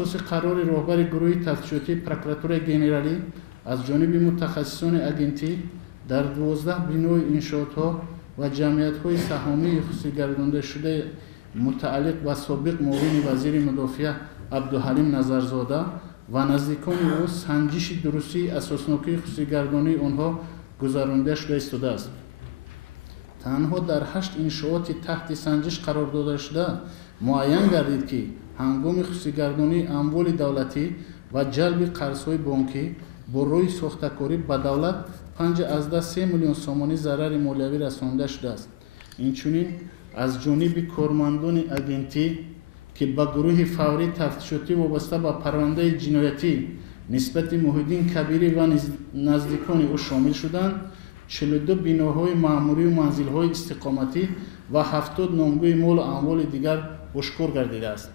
اساس قرار رهبر گروه تفتیشاتی پروکراتور گنرالی از جانب متخصصان اگنتی در 12 بنای انشاءات‌ها و جمعیت‌های سهامی خصوصی گردانده شده متعلق به سابق معاون وزیر مدافع عبدالحلیم نظرزاده و نزدیکان او سنجش درستی اساسنامه خصوصی گردانی آنها گذرانده شده استوده است. تنها در 8 انشاءات تحت سنجش قرار داده شده معین گردید که هنگام خصوصی گردانی اموال دولتی و جلب قرض‌های بانکی با روی ساختکاری به دولت 5.3 میلیون سومانی ضرر مالیوی رسانده شده است. اینچنین از جانب کارمندان اگنتی که به گروه فوری تفتیشاتی وابسته به پرونده جنایتی نسبت موحدین کبیری و نزدیکان او شامل شدند، 42 بناهای معموری و منزل‌های استقامتی و 70 نامگوی مال و اموال دیگر آشکار گردیده است.